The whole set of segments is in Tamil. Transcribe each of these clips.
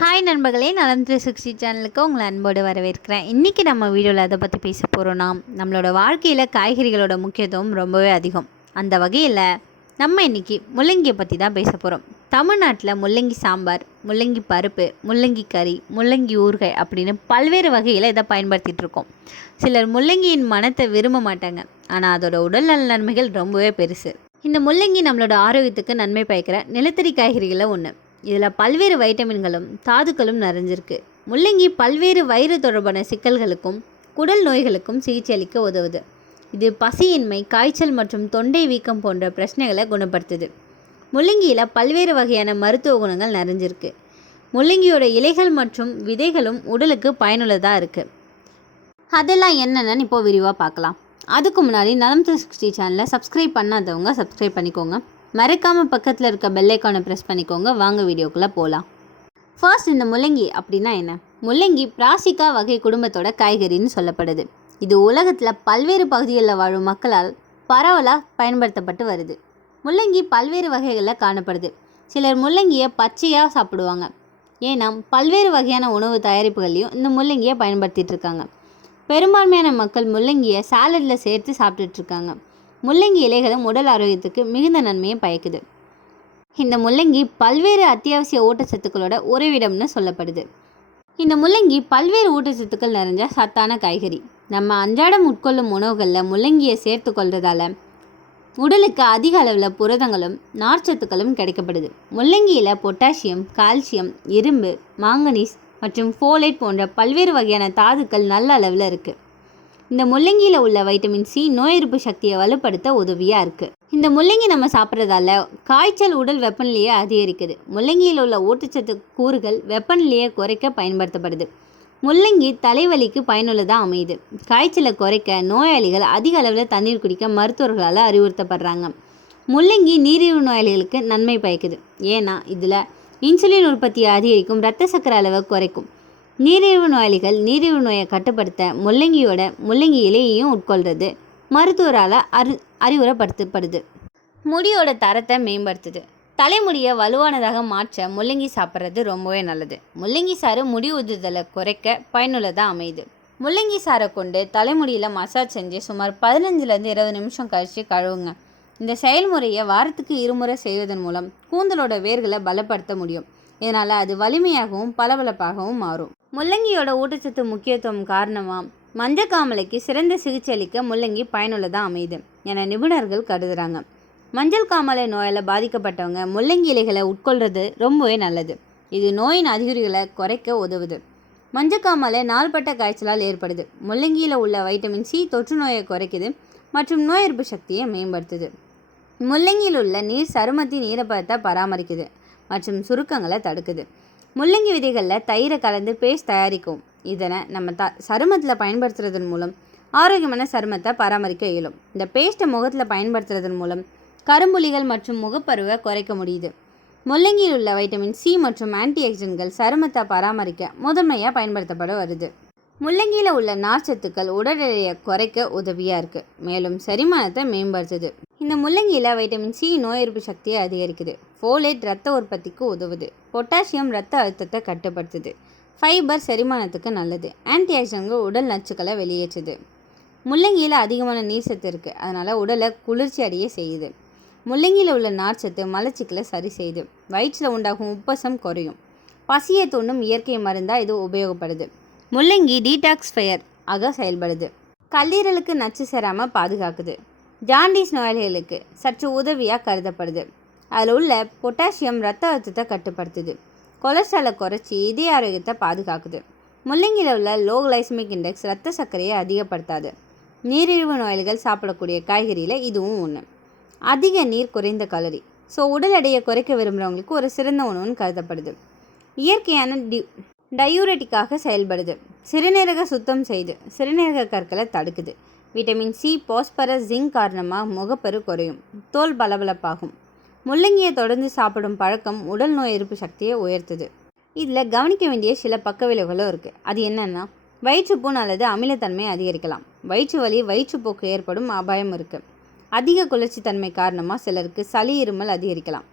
ஹாய் நண்பர்களே. நலம் த்ரீ சிக்ஸ்டி சேனலுக்கு உங்களை அன்போடு வரவேற்கிறேன். இன்றைக்கி நம்ம வீடியோவில் அதை பற்றி பேச போகிறோன்னா நம்மளோட வாழ்க்கையில் காய்கறிகளோட முக்கியத்துவம் ரொம்பவே அதிகம். அந்த வகையில் நம்ம இன்றைக்கி முள்ளங்கியை பற்றி தான் பேச போகிறோம் தமிழ்நாட்டில் முள்ளங்கி சாம்பார் முள்ளங்கி பருப்பு முள்ளங்கி கறி முள்ளங்கி ஊறுகாய் அப்படின்னு பல்வேறு வகையில் இதை பயன்படுத்திகிட்டு இருக்கோம். சிலர் முள்ளங்கியின் மனத்தை விரும்ப மாட்டாங்க. ஆனால் அதோட உடல்நல நன்மைகள் ரொம்பவே பெருசு. இந்த முள்ளங்கி நம்மளோட ஆரோக்கியத்துக்கு நன்மை பயக்கிற நிலத்தடி காய்கறிகளில் ஒன்று இதில் பல்வேறு வைட்டமின்களும் தாதுக்களும் நிறைஞ்சிருக்கு. முள்ளங்கி பல்வேறு வயிறு தொடர்பான சிக்கல்களுக்கும் குடல் நோய்களுக்கும் சிகிச்சை அளிக்க உதவுது. இது பசியின்மை காய்ச்சல் மற்றும் தொண்டை வீக்கம் போன்ற பிரச்சனைகளை குணப்படுத்துது. முள்ளங்கியில் பல்வேறு வகையான மருத்துவ குணங்கள் நிறைஞ்சிருக்கு. முள்ளங்கியோட இலைகள் மற்றும் விதைகளும் உடலுக்கு பயனுள்ளதாக இருக்குது அதெல்லாம் என்னென்னு இப்போ விரிவாக பார்க்கலாம். அதுக்கு முன்னாடி நலம் த்ரீ சிக்ஸ்டி சேனலை சப்ஸ்கிரைப் பண்ணாதவங்க சப்ஸ்கிரைப் பண்ணிக்கோங்க. மறக்காமல் பக்கத்தில் இருக்க பெல்லைக்கானை ப்ரெஸ் பண்ணிக்கோங்க. வாங்க வீடியோக்குள்ளே போகலாம் ஃபர்ஸ்ட் இந்த முள்ளங்கி அப்படின்னா என்ன? முள்ளங்கி பிராசிகா வகை குடும்பத்தோட காய்கறின்னு சொல்லப்படுது. இது உலகத்தில் பல்வேறு பகுதிகளில் வாழும் மக்களால் பரவலாக பயன்படுத்தப்பட்டு வருது. முள்ளங்கி பல்வேறு வகைகளில் காணப்படுது. சிலர் முள்ளங்கியை பச்சையாக சாப்பிடுவாங்க. ஏன்னா பல்வேறு வகையான உணவு தயாரிப்புகளையும் இந்த முள்ளங்கியை பயன்படுத்திகிட்டு இருக்காங்க. பெரும்பான்மையான மக்கள் முள்ளங்கியை சாலடில் சேர்த்து சாப்பிட்டுட்ருக்காங்க முள்ளங்கி இலைகளும் உடல் ஆரோக்கியத்துக்கு மிகுந்த நன்மையை பயக்குது. இந்த முள்ளங்கி பல்வேறு அத்தியாவசிய ஊட்டச்சத்துக்களோட உறைவிடம்னு சொல்லப்படுது. இந்த முள்ளங்கி பல்வேறு ஊட்டச்சத்துக்கள் நிறைஞ்ச சத்தான காய்கறி. நம்ம அன்றாடம் உட்கொள்ளும் உணவுகளில் முள்ளங்கியை சேர்த்து கொள்றதால உடலுக்கு அதிக அளவில் புரதங்களும் நார்ச்சத்துக்களும் கிடைக்கப்படுது. முள்ளங்கியில் பொட்டாசியம் கால்சியம் இரும்பு மாங்கனீஸ் மற்றும் ஃபோலேட் போன்ற பல்வேறு வகையான தாதுக்கள் நல்ல அளவில் இருக்குது இந்த முள்ளங்கியில் உள்ள வைட்டமின் சி நோய் எதிர்ப்பு சக்தியை வலுப்படுத்த உதவியாக இருக்குது இந்த முள்ளங்கி நம்ம சாப்பிட்றதால காய்ச்சல் உடல் வெப்பநிலையை அதிகரிக்குது. முள்ளங்கியில் உள்ள ஊட்டச்சத்து கூறுகள் வெப்பநிலையை குறைக்க பயன்படுத்தப்படுது. முள்ளங்கி தலைவலிக்கு பயனுள்ளதாக அமையுது. காய்ச்சலை குறைக்க நோயாளிகள் அதிக அளவில் தண்ணீர் குடிக்க மருத்துவர்களால் அறிவுறுத்தப்படுறாங்க. முள்ளங்கி நீரிழிவு நோயாளிகளுக்கு நன்மை பயக்குது. ஏன்னா இதில் இன்சுலின் உற்பத்தியை அதிகரிக்கும் இரத்த சக்கர அளவை குறைக்கும். நீரிழிவு நோயாளிகள் நீரிழிவு நோயை கட்டுப்படுத்த முள்ளங்கியோட முள்ளங்கி இலையையும் உட்கொள்கிறது மருத்துவரால் அறி அறிவுரைப்படுத்தப்படுது முடியோட தரத்தை மேம்படுத்துது. தலைமுடியை வலுவானதாக மாற்ற முள்ளங்கி சாப்பிட்றது ரொம்பவே நல்லது. முள்ளங்கி சாறு முடி உதுதலை குறைக்க பயனுள்ளதாக அமையுது. முள்ளங்கி சாறை கொண்டு தலைமுடியில் மசாஜ் செஞ்சு சுமார் பதினஞ்சுலேருந்து இருபது நிமிஷம் கழித்து கழுவுங்க. இந்த செயல்முறையை வாரத்துக்கு இருமுறை செய்வதன் மூலம் கூந்தலோட வேர்களை பலப்படுத்த முடியும். இதனால் அது வலிமையாகவும் பளபளப்பாகவும் மாறும். முள்ளங்கியோட ஊட்டச்சத்து முக்கியத்துவம் காரணமாக மஞ்சக்காமலைக்கு சிறந்த சிகிச்சை அளிக்க முள்ளங்கி பயனுள்ளதாக அமையுது என நிபுணர்கள் கருதுகிறாங்க மஞ்சள் காமலை நோயால் பாதிக்கப்பட்டவங்க முள்ளங்கி இலைகளை உட்கொள்வது ரொம்பவே நல்லது. இது நோயின் அறிகுறிகளை குறைக்க உதவுது. மஞ்சக்காமலை நாள்பட்ட காய்ச்சலால் ஏற்படுது. முள்ளங்கியில் உள்ள வைட்டமின் சி தொற்று நோயை குறைக்குது மற்றும் நோய் எதிர்ப்பு சக்தியை மேம்படுத்துது. முள்ளங்கியில் உள்ள நீர் சருமத்தின் ஈரப்பதத்தை பராமரிக்குது மற்றும் சுருக்கங்களை தடுக்குது. முள்ளங்கி விதைகளில் தயிரை கலந்து பேஸ்ட் தயாரிக்கும். இதனை நம்ம த சருமத்தில் பயன்படுத்துறதன் மூலம் ஆரோக்கியமான சருமத்தை பராமரிக்க இயலும். இந்த பேஸ்ட்டை முகத்தில் பயன்படுத்துறதன் மூலம் கரும்புலிகள் மற்றும் முகப்பருவை குறைக்க முடியுது. முள்ளங்கியில் உள்ள வைட்டமின் சி மற்றும் ஆன்டிஆக்சிடன்ட்கள் சருமத்தை பராமரிக்க முதன்மையாக பயன்படுத்தப்பட வருது. முள்ளங்கியில் உள்ள நார்ச்சத்துக்கள் உடல் எடையை குறைக்க உதவியாக இருக்குது மேலும் செரிமானத்தை மேம்படுத்துது. இந்த முள்ளங்கியில் வைட்டமின் சி நோய் எதிர்ப்பு சக்தியை அதிகரிக்குது. ஃபோலேட் ரத்த உற்பத்திக்கு உதவுது. பொட்டாசியம் ரத்த அழுத்தத்தை கட்டுப்படுத்துது. ஃபைபர் செரிமானத்துக்கு நல்லது. ஆன்டிஆக்சிடன்ட்கள் உடல் நச்சுக்களை வெளியேற்றுது. முள்ளங்கியில் அதிகமான நீர் சத்து இருக்குது அதனால் உடலை குளிர்ச்சி அடைய செய்யுது. முள்ளங்கியில் உள்ள நார்ச்சத்து மலச்சிக்கலை சரி செய்யுது. வயிற்றில் உண்டாகும் உப்பசம் குறையும். பசியை தூண்டும் இயற்கை மருந்தாக இது உபயோகப்படுது. முள்ளங்கி டீடாக்ஸ் ஃபயர் ஆக செயல்படுது. கல்லீரலுக்கு நச்சு சேராமல் பாதுகாக்குது. ஜாண்டிஸ் நோயாளிகளுக்கு சற்று உதவியாக கருதப்படுது. அதில் உள்ள பொட்டாசியம் ரத்த அழுத்தத்தை கட்டுப்படுத்துது. கொலஸ்ட்ராலை குறைச்சி இதய ஆரோக்கியத்தை பாதுகாக்குது. முள்ளங்கியில் உள்ள லோ கிளைசமிக் இண்டெக்ஸ் ரத்த சர்க்கரையை அதிகப்படுத்தாது. நீரிழிவு நோயாளிகள் சாப்பிடக்கூடிய காய்கறியில் இதுவும் ஒன்று அதிக நீர் குறைந்த கலரி. ஸோ உடல் எடையை குறைக்க விரும்புகிறவங்களுக்கு ஒரு சிறந்த உணவுன்னு கருதப்படுது. இயற்கையான டி டயூரட்டிக்காக செயல்படுது. சிறுநீரக சுத்தம் செய்து சிறுநீரக கற்களை தடுக்குது. விட்டமின் சி பாஸ்பரஸ் ஜிங்க் காரணமாக முகப்பரு குறையும். தோல் பளபளப்பாகும். முள்ளங்கியை தொடர்ந்து சாப்பிடும் பழக்கம் உடல் நோய் எதிர்ப்பு சக்தியை உயர்த்துது. இதில் கவனிக்க வேண்டிய சில பக்க விளைவுகளும் இருக்குது அது என்னென்னா வயிற்றுப்புண் அல்லது அமிலத்தன்மை அதிகரிக்கலாம். வயிற்று வலி வயிற்றுப்போக்கு ஏற்படும் அபாயம் இருக்குது அதிக குளிர்ச்சி தன்மை காரணமாக சிலருக்கு சளி இருமல் அதிகரிக்கலாம்.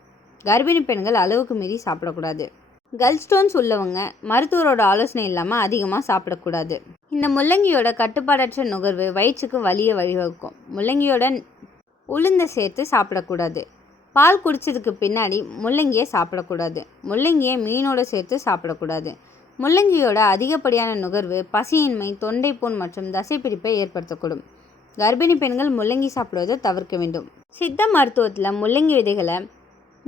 கர்ப்பிணி பெண்கள் அளவுக்கு மீறி சாப்பிடக்கூடாது. கல்ஸ்டோன்ஸ் உள்ளவங்க மருத்துவரோட ஆலோசனை இல்லாமல் அதிகமாக சாப்பிடக்கூடாது. இந்த முள்ளங்கியோட கட்டுப்பாடற்ற நுகர்வு வயிற்றுக்கு வலிய வழிவகுக்கும். முள்ளங்கியோட உளுந்தை சேர்த்து சாப்பிடக்கூடாது. பால் குடித்ததுக்கு பின்னாடி முள்ளங்கியை சாப்பிடக்கூடாது. முள்ளங்கியை மீனோட சேர்த்து சாப்பிடக்கூடாது. முள்ளங்கியோட அதிகப்படியான நுகர்வு பசியின்மை தொண்டைப்புண் மற்றும் தசைப்பிடிப்பை ஏற்படுத்தக்கூடும். கர்ப்பிணி பெண்கள் முள்ளங்கி சாப்பிடுவதை தவிர்க்க வேண்டும். சித்த மருத்துவத்தில் முள்ளங்கி விதைகளை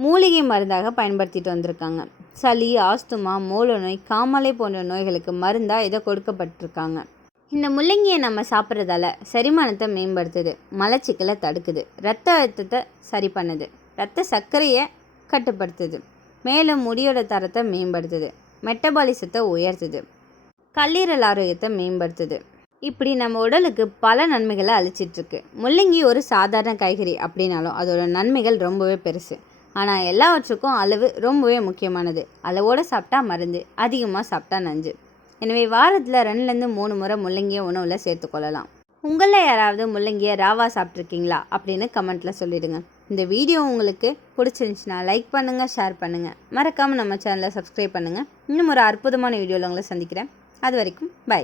மூலிகை மருந்தாக பயன்படுத்திட்டு வந்திருக்காங்க. சளி ஆஸ்துமா மூல நோய் காமலை போன்ற நோய்களுக்கு மருந்தாக இதை கொடுக்கப்பட்டிருக்காங்க. இந்த முள்ளங்கியை நம்ம சாப்பிட்றதால செரிமானத்தை மேம்படுத்துது மலச்சிக்கலை தடுக்குது ரத்த அழுத்தத்தை சரி பண்ணுது ரத்த சர்க்கரையை கட்டுப்படுத்துது மேலும் முடியோட தரத்தை மேம்படுத்துது மெட்டபாலிசத்தை உயர்த்துது கல்லீரல் ஆரோக்கியத்தை மேம்படுத்துது. இப்படி நம்ம உடலுக்கு பல நன்மைகளை அழிச்சிட்ருக்கு முள்ளங்கி ஒரு சாதாரண காய்கறி அப்படின்னாலும் அதோட நன்மைகள் ரொம்பவே பெருசு. ஆனால் எல்லாவற்றுக்கும் அளவு ரொம்பவே முக்கியமானது. அளவோடு சாப்பிட்டா மருந்து அதிகமாக சாப்பிட்டா நஞ்சு. எனவே வாரத்தில் ரெண்டுலேருந்து மூணு முறை முள்ளங்கியை உணவில் சேர்த்துக்கொள்ளலாம் உங்களில் யாராவது முள்ளங்கியை ராவா சாப்பிட்ருக்கீங்களா அப்படின்னு கமெண்ட்டில் சொல்லிடுங்க. இந்த வீடியோ உங்களுக்கு பிடிச்சிருந்துச்சுன்னா லைக் பண்ணுங்கள் ஷேர் பண்ணுங்கள் மறக்காமல் நம்ம சேனலை சப்ஸ்கிரைப் பண்ணுங்கள் இன்னும் ஒரு அற்புதமான வீடியோவில் உங்களை சந்திக்கிறேன். அது வரைக்கும் பை